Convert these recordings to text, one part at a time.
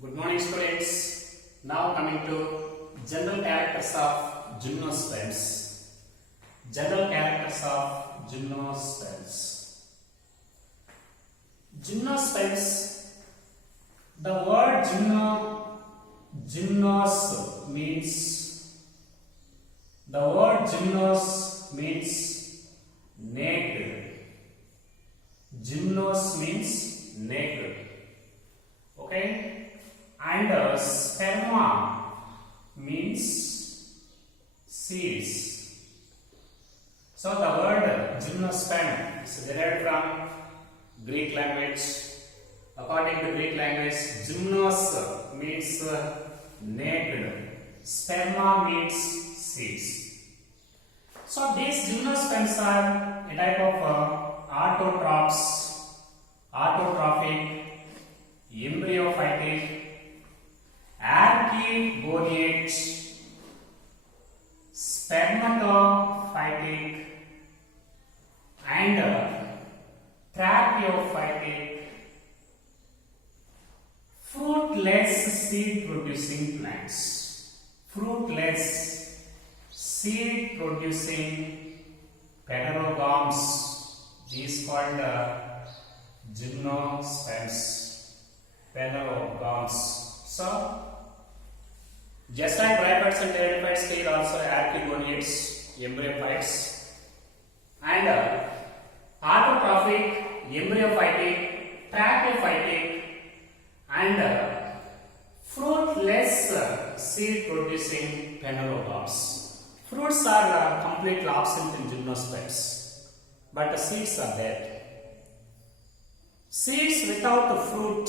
Good morning, students. Now coming to general characters of gymnosperms. General characters of gymnosperms. Gymnosperms. The word gymnos means. The word gymnos means naked. Gymnos means naked. Okay. And sperma means seeds. So the word gymnosperm is derived from Greek language. According to Greek language, gymnos means naked, sperma means seeds. So these gymnosperms are a type of autotrophic, embryophytic, archegoniate, spermatophytic, and tracheophytic, fruitless seed producing plants. Fruitless seed producing phanerogames is called gymnosperms. Phanerogames. So, just like bipeds and pteridophytes, here also archegoniates, embryophytes, and autotrophic, embryophytic, tracheophytic, and fruitless seed producing phanerogames. Fruits are completely absent in gymnosperms, but the seeds are there. Seeds without the fruit,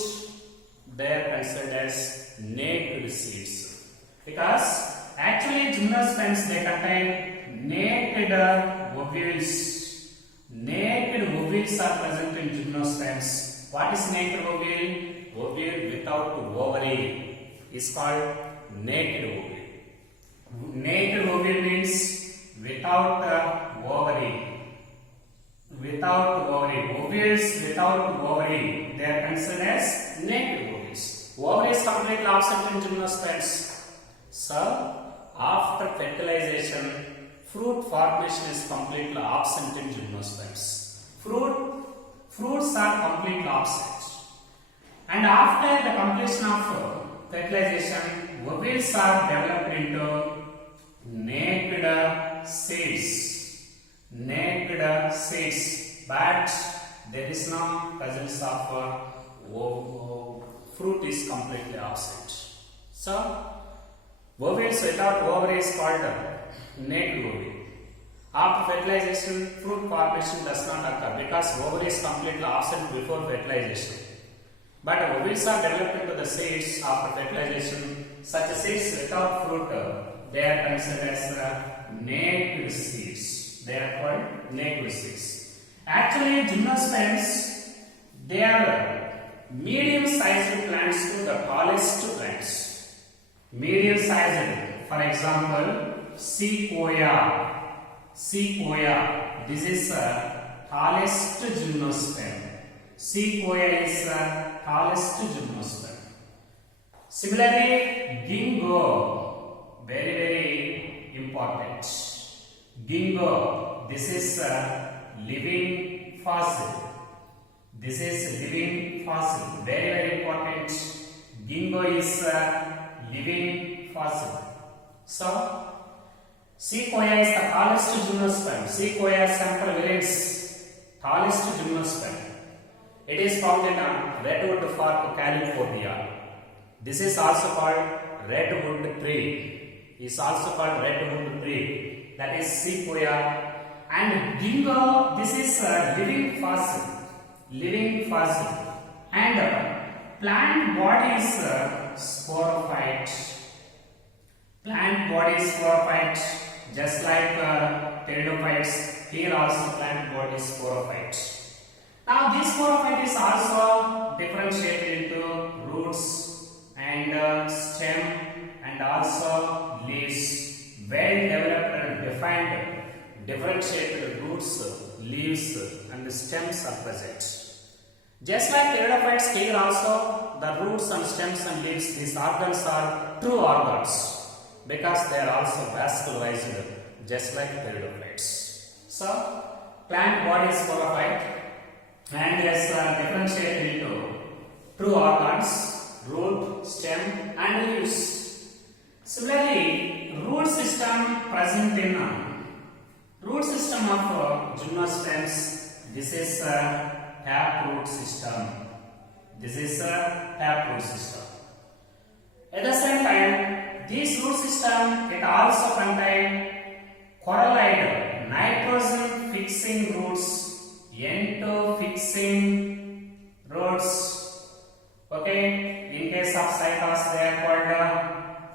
they are considered as naked seeds. Because actually gymnosperms, they contain naked ovules. Naked ovules are present in gymnosperms. What is naked ovule? Ovule without ovary is called naked ovule. Naked ovule means without ovary. Without ovary. Ovules without ovary, they are considered as naked ovules. Ovary is completely absent in gymnosperms. So, after fertilization, fruit formation is completely absent in gymnosperms. Fruits are completely absent. And after the completion of fertilization, ovules are developed into naked seeds. Naked seeds, but there is no presence of fruit is completely absent. So, ovules without ovary is called naked ovule. After fertilization, fruit formation does not occur because ovary is completely absent before fertilization. But ovules are developed into the seeds after fertilization. Such seeds without fruit, they are considered as naked seeds. They are called naked seeds. Actually, gymnosperms, they are medium-sized plants to the tallest plants. Medium-sized, for example, sequoia. Sequoia, this is tallest gymnosperm. Sequoia is tallest gymnosperm. Similarly, ginkgo, very important. Ginkgo, this is living fossil. This is living fossil, very important. Ginkgo is living fossil. So, sequoia is the tallest gymnosperm. Sequoia sample variants, tallest gymnosperm. It is found in redwood fork, California. This is also called redwood tree. Is also called redwood tree. That is sequoia. And ginkgo, this is living fossil. Living fossil. And plant body is sporophyte. Plant body is sporophyte, just like pteridophytes. Here also plant body is sporophyte. Now this sporophyte is also differentiated into roots and stem and also leaves. Well developed and defined differentiated roots, leaves and stems are present. Just like pteridophytes, here also the roots and stems and leaves, these organs are true organs because they are also vascularized just like pteridophytes. So, plant body is sporophyte and is differentiated into true organs, root, stem and leaves. Similarly, root system present in root system of gymnosperms, this is taproot system. This is a taproot system. At the same time, this root system it also contains coralloid nitrogen fixing roots, N2 fixing roots. Okay, in case of cycas they are called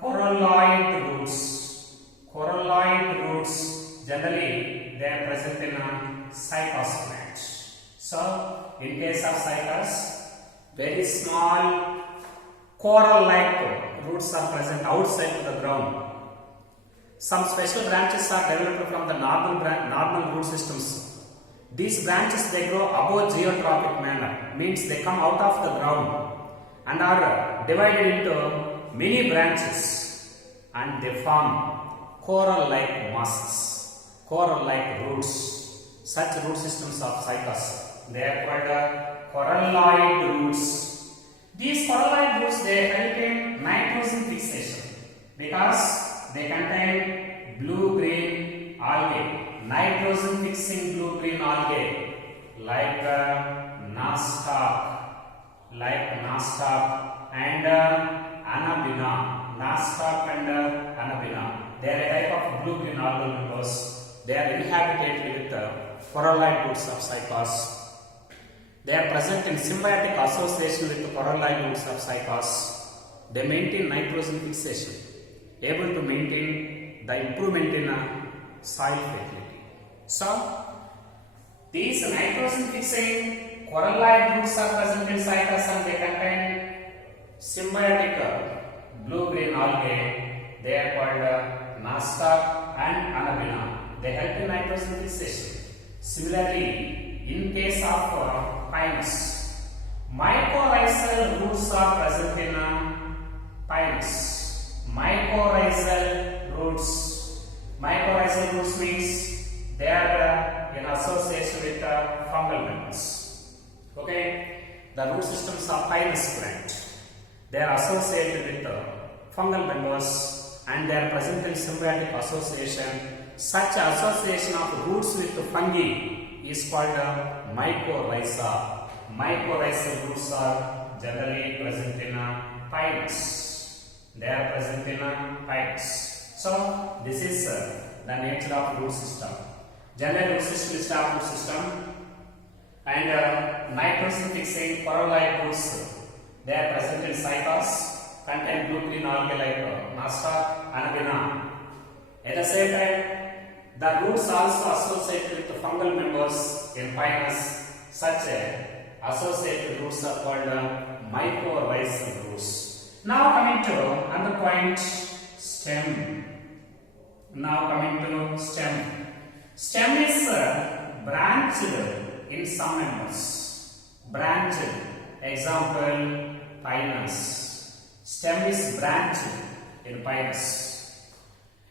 coralloid roots. Coralloid roots generally they are present in a cycas plant. So, in case of cycas, very small coral-like roots are present outside the ground. Some special branches are developed from the normal root systems. These branches they grow above geotrophic manner, means they come out of the ground and are divided into many branches and they form coral-like masses, coral-like roots. Such root systems of cycas. They are called coralloid roots. These coralloid roots they help in nitrogen fixation because they contain blue-green algae, nitrogen fixing blue-green algae like nostoc and anabina. Nostoc and anabina. They are a type of blue-green algal members. They are inhabited with coralloid roots of cycas. They are present in symbiotic association with the coralloid roots of cycas. They maintain nitrogen fixation, able to maintain the improvement in soil fertility. So, these nitrogen fixing coralloid roots are present in cycas and they contain symbiotic blue-green algae. They are called nostoc and anabina. They help in nitrogen fixation. Similarly, in case of pinus, mycorrhizal roots are present in pinus. Mycorrhizal roots means they are in association with fungal members. Okay, the root systems of pinus plant they are associated with fungal members and they are present in symbiotic association. Such association of roots with fungi is called mycorrhiza. Mycorrhizal roots are generally present in pinus. They are present in pinus. So, this is the nature of root system. General root system is taproot system and nitrogen fixing coralloid roots. They are present in cycas, contain blue-green algae like nostoc, anabina. At the same time, the roots also associated with the fungal members in pinus. Such associated roots are called mycorrhizal roots. Now coming to another point, stem. Stem is branched in some members. Branched. Example, pinus. Stem is branched in pinus.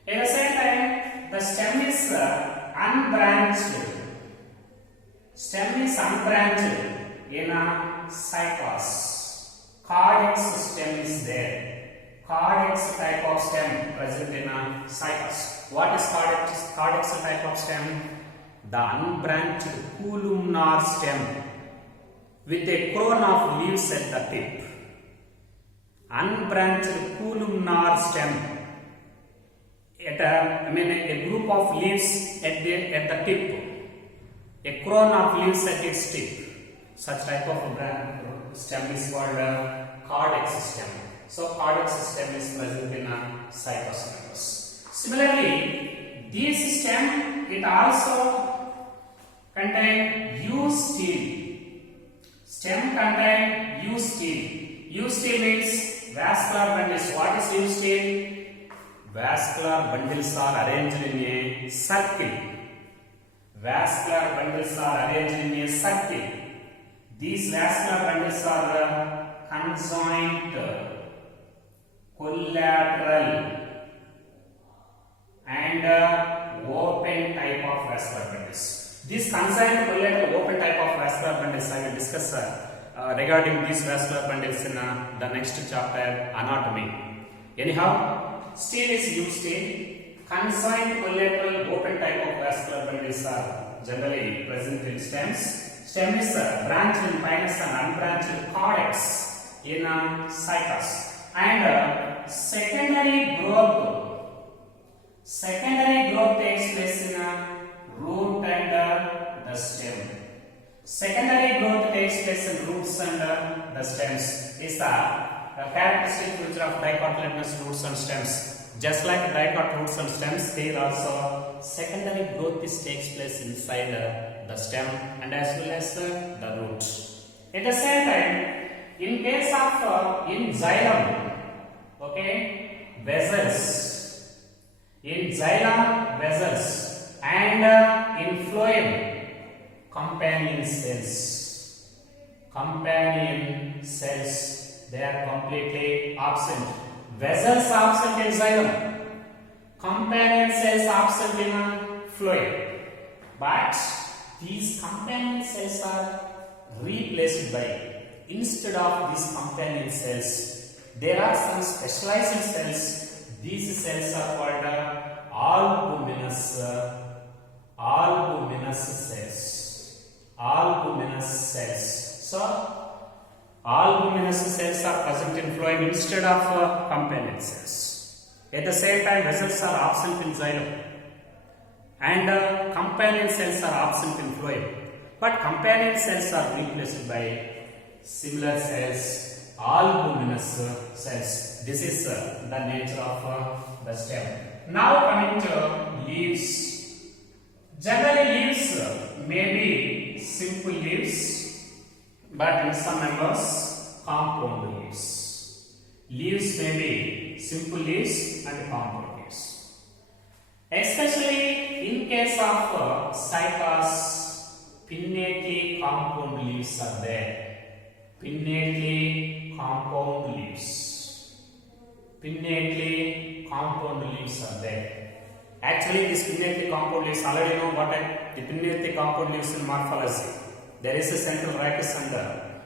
At the same time, the stem is unbranched. Stem is unbranched in a cycas. Cardex stem is there. Cardex type of stem present in a cycas. What is cardex type of stem? The unbranched columnar stem with a crown of leaves at the tip. Unbranched columnar stem. A group of leaves at the tip. A crown of leaves at its tip. Such type of stem is called cardex stem. So, cardex stem is present in cycas members. Similarly, this stem it also contain U-stele. Stem contain U-stele. U-stele means vascular bundles. What is U-stele? Vascular bundles are arranged in a circle. Vascular bundles are arranged in a circle. These vascular bundles are conjoint, collateral, and open type of vascular bundles. These conjoint, collateral, open type of vascular bundles I will discuss regarding these vascular bundles in the next chapter, anatomy. Anyhow, still is used in conjoint, collateral, open type of vascular bundles are generally present in stems. Stem is branched in pinus and unbranched cortex in cycas. And secondary growth takes place in root and the stem. Secondary growth takes place in roots and the stems. Is the characteristic feature of dicotyledonous roots and stems. Just like dicot roots and stems, here also secondary growth takes place inside the stem and as well as the root. At the same time, in case of in xylem, okay, vessels, in xylem vessels and in phloem, companion cells, they are completely absent. Vessels absent in xylem, companion cells absent in phloem. But these companion cells are replaced by, instead of these companion cells, there are some specialized cells. These cells are called albuminous cells. So albuminous cells are present in phloem instead of companion cells. At the same time, vessels are absent in xylem and companion cells are absent in phloem. But companion cells are replaced by similar cells, albuminous cells. This is the nature of the stem. Now coming to leaves. Generally leaves may be simple leaves, but in some members compound leaves. Leaves may be simple leaves and compound leaves. Especially in case of cycas, pinnately compound leaves are there. Pinnately compound leaves. Pinnately compound leaves are there. Actually, this pinnately compound leaves, already know what the pinnately compound leaves in morphology. There is a central rachis and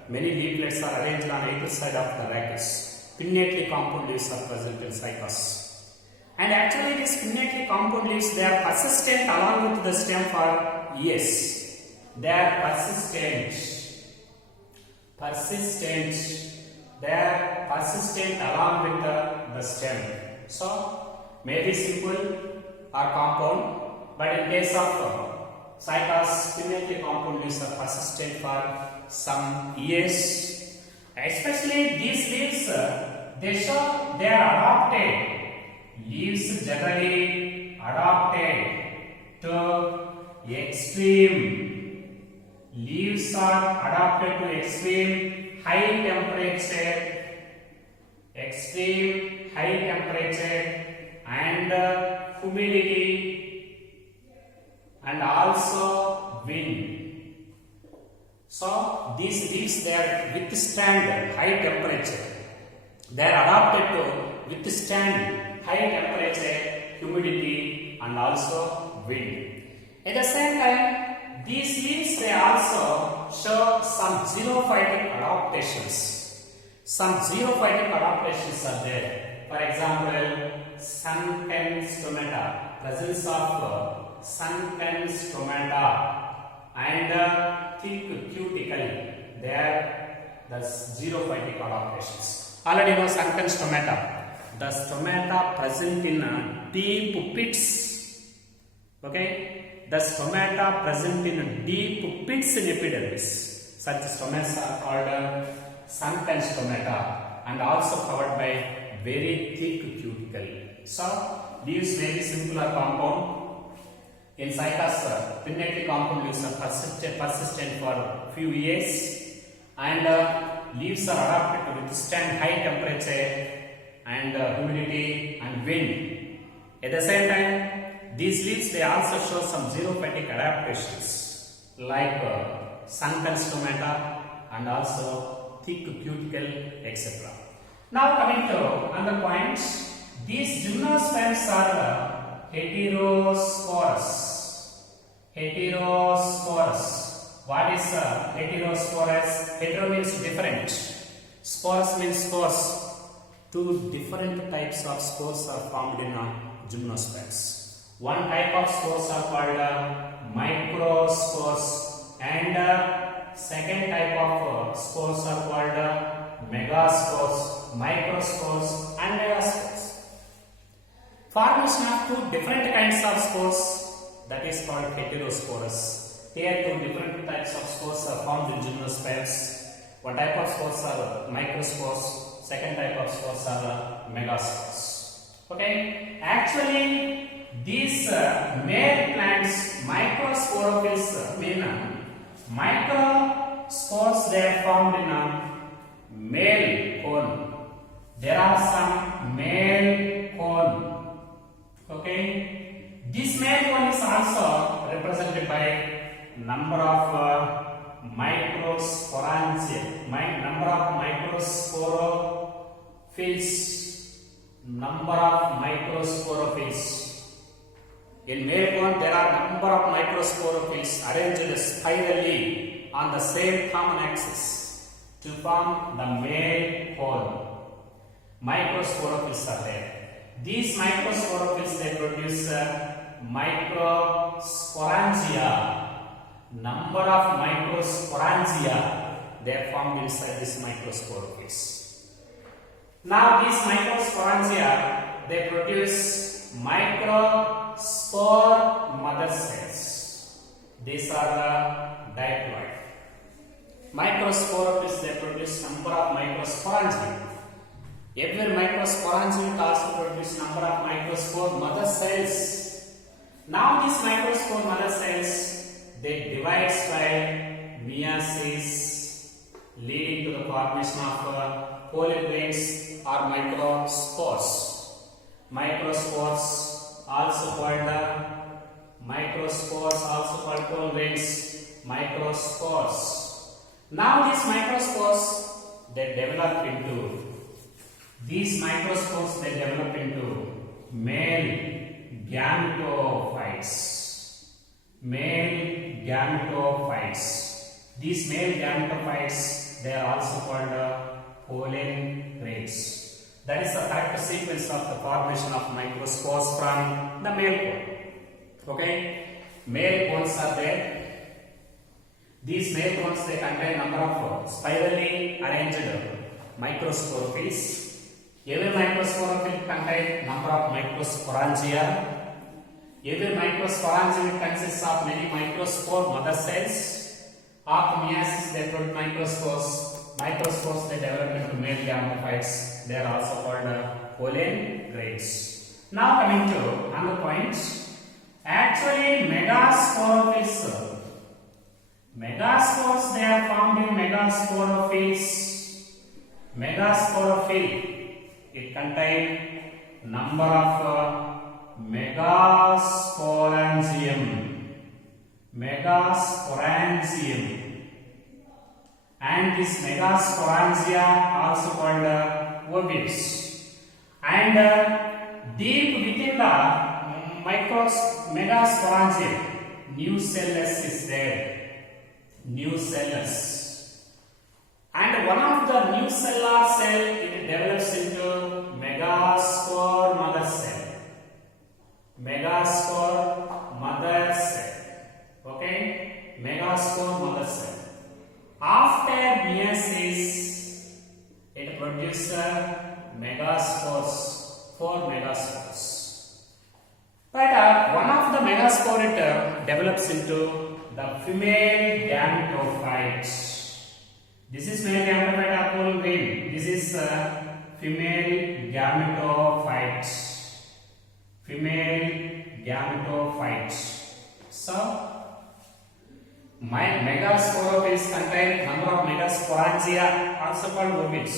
many leaflets are arranged on either side of the rachis. Pinnately compound leaves are present in cycas. And actually these pinnately compound leaves, they are persistent along with the stem for years. They are persistent. They are persistent along with the stem. So, may be simple or compound, but in case of cycas, pinnately compound leaves are persistent for some years. Especially these leaves, they show they are adapted. Leaves generally adapted to extreme. Leaves are adapted to extreme high temperature and humidity and also wind. So these leaves, they are withstand high temperature. They are adapted to withstand high temperature, humidity and also wind. At the same time, these leaves, they also show some xerophytic adaptations. Some xerophytic adaptations are there. For example, sunken stomata, presence of sunken stomata and thick cuticle, they are the xerophytic adaptations. Already know sunken stomata. The stomata present in deep pits. Okay? The stomata present in deep pits in epidermis. Such stomatas are called sunken stomata and also covered by very thick cuticle. So, leaves may be simple or compound. In cycas, pinnately compound leaves are persistent for few years and leaves are adapted to withstand high temperature and humidity and wind. At the same time, these leaves, they also show some xerophytic adaptations like sunken stomata and also thick cuticle, etc. Now coming to another point, these gymnosperms are heterosporous. Heterosporous. What is heterosporous? Hetero means different. Spores means spores. Two different types of spores are formed in gymnosperms. One type of spores are called microspores, and second type of spores are called megaspores, microspores and megaspores. Formation of two different kinds of spores, that is called heterosporous. Here two different types of spores are formed in gymnosperms. One type of spores are microspores, second type of spores are megaspores. Okay, actually these male plants, microsporophylls mean microspores, they are formed in a male cone. There are some male cone. Okay, this male cone is also represented by number of microsporangia, number of microsporophylls. In male cone, there are number of microsporophylls arranged spirally on the same common axis to form the male cone. Microsporophylls are there. These microsporophylls, they produce microsporangia. Number of microsporangia, they are formed inside these microsporophylls. Now these microsporangia, they produce microspore mother cells. These are the diploid. Microsporophylls, they produce number of microsporangia. Every microsporangia also produce number of microspore mother cells. Now these microspore mother cells, they divide by meiosis, leading to the formation of pollen grains or microspores. Microspores also called pollen grains, microspores. Now these microspores, they develop into male gametophytes. These male gametophytes, they are also called pollen grains. That is the correct sequence of the formation of microspores from the male cone. Okay, male cones are there. These male cones, they contain number of spirally arranged microsporophylls. Every microsporophyll contains number of microsporangia. Every microsporangia consists of many microspore mother cells. After meiosis, they produce microspores. Microspores, they develop into male gametophytes. They are also called pollen grains. Now coming to another point. Actually, megaspores, they are found in megasporophylls. Megasporophyle, it contains number of megasporangium, and this megasporangia also called ovules, and deep within the megasporangium, nucellus is there. And one of the nucellar cell, it develops into megaspore mother cell. Okay, megaspore mother cell. After meiosis, it produces megaspores, 4 megaspores. But one of the megaspore, it develops into the female gametophyte. This is male gametophyte or pollen grain. This is female gametophyte. So, megasporophylls contain number of megasporangia, also called ovules.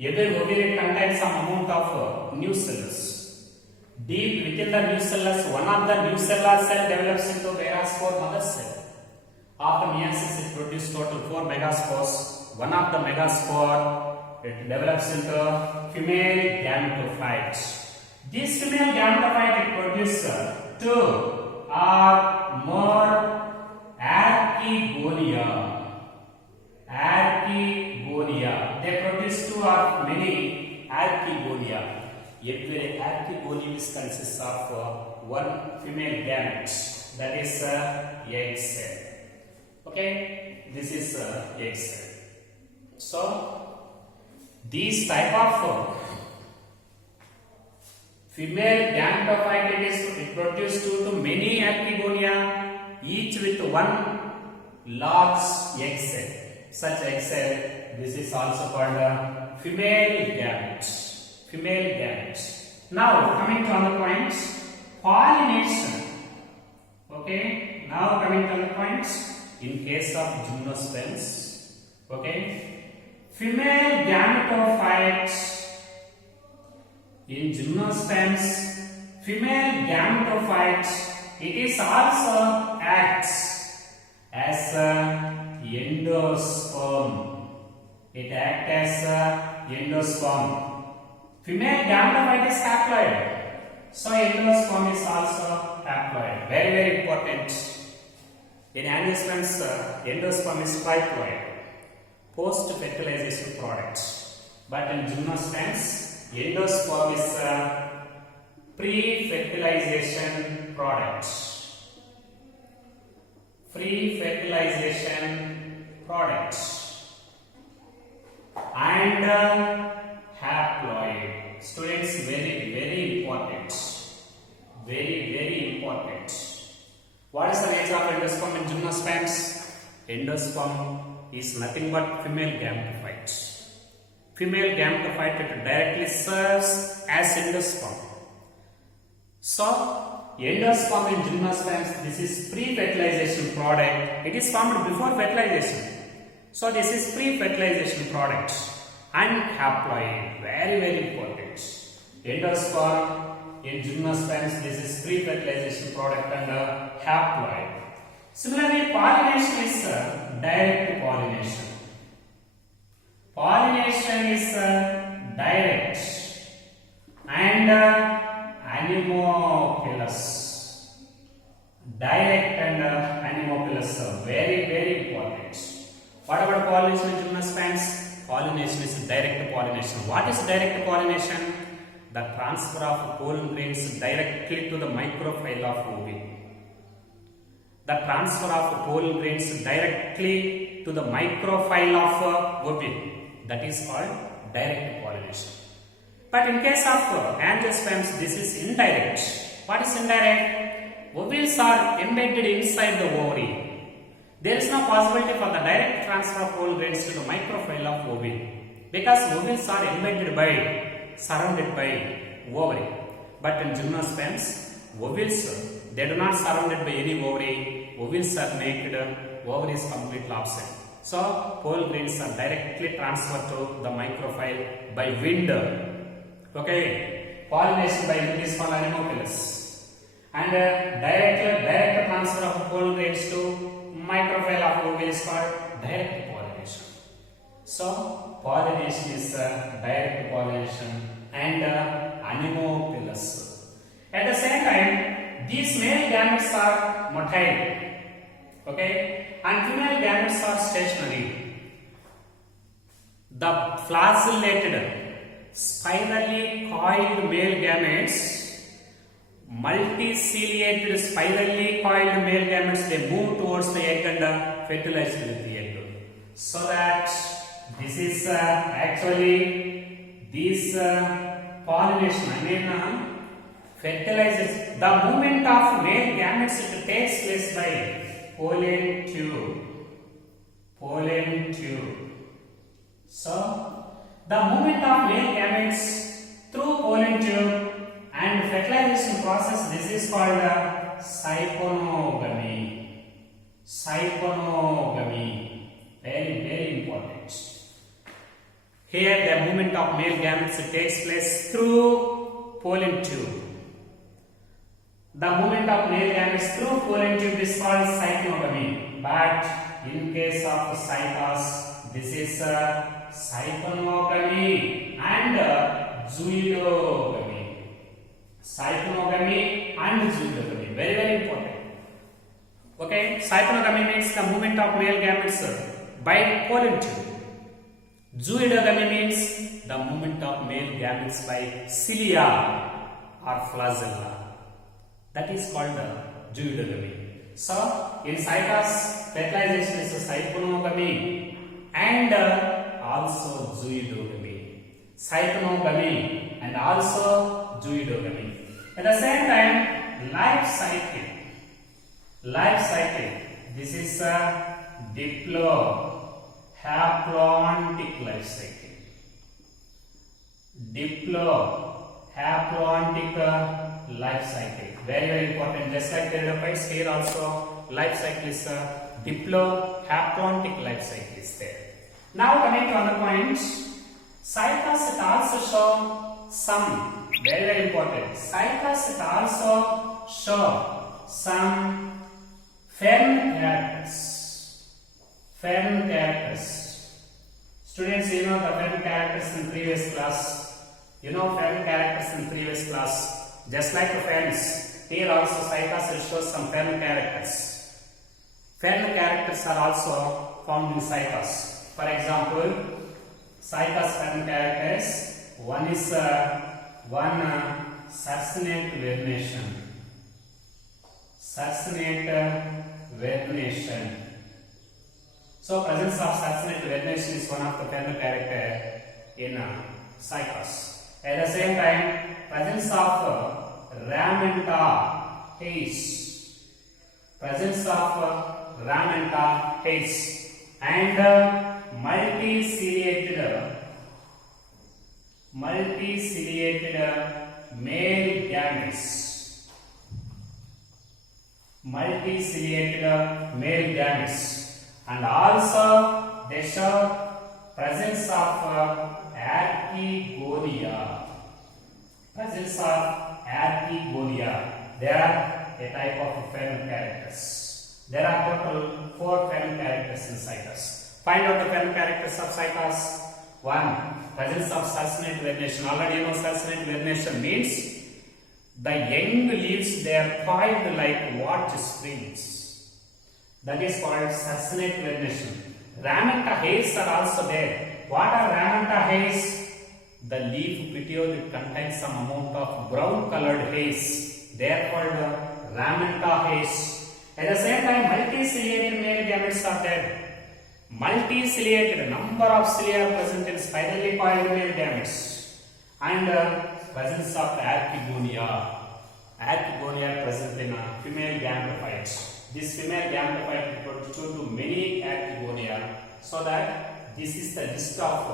Every ovule contains some amount of nucellus. Deep within the nucellus, one of the nucellar cell develops into megaspore mother cell. After meiosis, it produces total 4 megaspores. One of the megaspore, it develops into female gametophyte. This female gametophyte, it produces 2 or more archegonia. Archegonia. They produce 2 or many archegonia. Every archegonium consists of one female gamete, that is egg cell. Okay, this is egg cell. So, these type of female gametophyte, it produces 2 to many archegonia, each with one large egg cell. Such egg cell, this is also called female gamete. Female gamete. Now coming to other points, pollination. Okay, now coming to other points, in case of gymnosperms, okay, female gametophyte, in gymnosperms, female gametophyte, it is also acts as endosperm. It acts as endosperm. Female gametophyte is haploid, so endosperm is also haploid. Very, very important. In angiosperms, endosperm is triploid, post-fertilization product. But in gymnosperms, endosperm is pre-fertilization product. Pre-fertilization product. And haploid. Students, very, very important. Very, very important. What is the nature of endosperm in gymnosperms? Endosperm is nothing but female gametophyte. Female gametophyte, it directly serves as endosperm. So, endosperm in gymnosperms, this is pre-fertilization product. It is formed before fertilization. So, this is pre-fertilization product. And haploid, very, very important. Endosperm in gymnosperms, this is pre-fertilization product and haploid. Similarly, pollination is direct pollination. Pollination is direct and anemophilous. Direct and anemophilous, very, very important. What about pollination in gymnosperms? Pollination is direct pollination. What is direct pollination? The transfer of pollen grains directly to the micropyle of ovule. The transfer of pollen grains directly to the micropyle of ovule. That is called direct pollination. But in case of angiosperms, this is indirect. What is indirect? Ovules are embedded inside the ovary. There is no possibility for the direct transfer of pollen grains to the micropyle of ovule, because ovules are embedded by, surrounded by ovary. But in gymnosperms, ovules, they do not surrounded by any ovary. Ovules are naked, ovary is completely absent. So, pollen grains are directly transferred to the micropyle by wind. Okay, pollination by wind is called anemophilous. And direct transfer of pollen grains to micropyle of ovule is called direct pollination. So, pollination is direct pollination and anemophilous. At the same time, these male gametes are motile, okay, and female gametes are stationary. The flagellated, spirally coiled male gametes, multiciliated spirally coiled male gametes, they move towards the egg and fertilize with the egg. So that this is actually this pollination, fertilizes. The movement of male gametes, it takes place by pollen tube. Pollen tube. So, the movement of male gametes through pollen tube and fertilization process, this is called syponogamy. Syponogamy. Very, very important. Here the movement of male gametes takes place through pollen tube. The movement of male gametes through pollen tube is called syponogamy. but in case of cycas, this is cyclonogamy and zoidogamy. Cyclonogamy and zoidogamy, very very important. Okay, cyclonogamy means the movement of male gametes by pollen tube. Zoidogamy means the movement of male gametes by cilia or flagella. That is called zoidogamy. So, in cycas, fertilization is cyclonogamy and also zoidogamy. Cyclonogamy and also zoidogamy. At the same time, life cycle. Life cycle. This is a diplohaplontic life cycle. Diplohaplontic life cycle. Very very important. Just like pteridophytes, here also life cycle is a diplohaplontic life cycle is there. Now coming to other points, cycas it also show some very very important. Cycas it also show some fern characters. Fern characters. Students, you know the fern characters in previous class. You know fern characters in previous class. Just like the ferns, here also cycas will show some fern characters. Fern characters are also found in cycas. For example, cycas fern characters. One is succinate vernation. Succinate vernation. So presence of succinate vernation is one of the fern character in cycas. At the same time, presence of ramenta haze. Presence of ramenta haze and multiciliated male gametes. Multiciliated male gametes, and also they show presence of archegonia. Presence of archegonia. They are a type of fern characters. There are total 4 fern characters in cycas. Find out the fern characters of cycas. 1. Presence of succinate vernation. Already you know succinate vernation means the young leaves, they are coiled like watch springs. That is called succinate vernation. Ramenta hairs are also there. What are ramenta hairs? The leaf petiole contains some amount of brown colored hairs. They are called ramenta hairs. At the same time, multiciliated male gametes are there. Multiciliated, number of cilia are present in spirally coiled male gametes. And presence of archegonia. Archegonia present in female gametophytes. This female gametophyte produces to many archegonia. So that this is the list of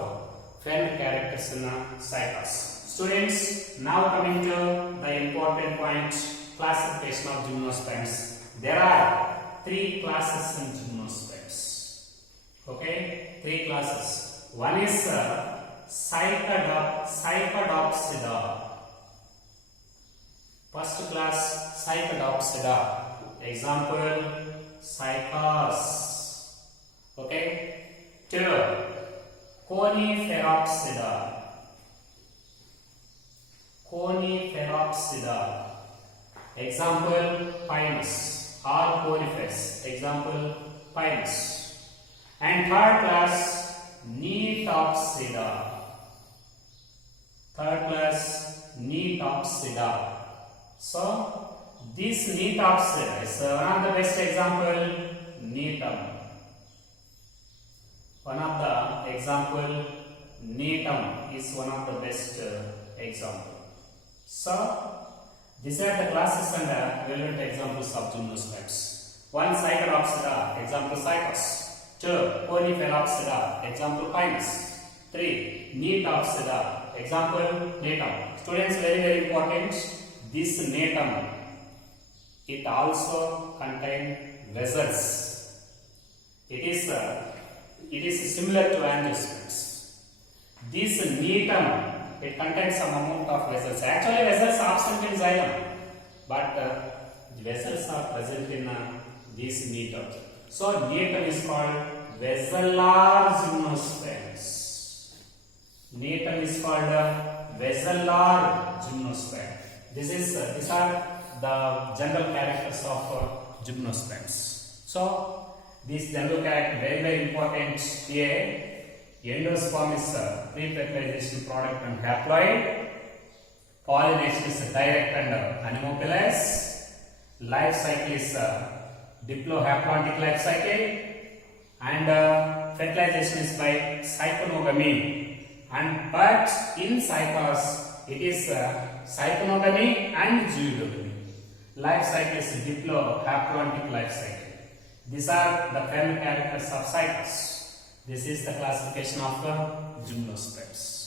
fern characters in cycas. Students, now coming to the important point, classification of gymnosperms. There are 3 classes in gymnosperms. Okay, 3 classes. One is Cycadopsida. First class, Cycadopsida. Example, cycas. Okay. 2. Coniferopsida. Coniferopsida. Example, Pinus. Or conifers. Example, Pinus. And third class, Neotopsida. Third class, Neotopsida. So, this Neotopsida is one of the best example, Neotum. One of the example, Neotum is one of the best example. So, these are the classes and relevant examples of gymnosperms. 1. Cycadopsida, example cycas. 2. Coniferopsida, example Pinus. 3. Neotopsida, example Neotum. Students, very very important. This Neotum, it also contains vessels. It is similar to angiosperms. This Neotum, it contains some amount of vessels. Actually, vessels are absent in xylem, but the vessels are present in this Neotum. So neatum is called vessellar gymnosperms. Neatum is called vessellar gymnosperm. These are the general characters of gymnosperms. So this general character very important here. Endosperm is a pre-fertilization product and haploid. Pollination is direct and anemophilous. Life cycle is diplohaplontic life cycle, and fertilization is by cyconogamy. And but in cycles it is cyconogamy and zoogamy. Life cycle is diplohaplontic life cycle. These are the primary characters of cycles. This is the classification of the gymnosperms.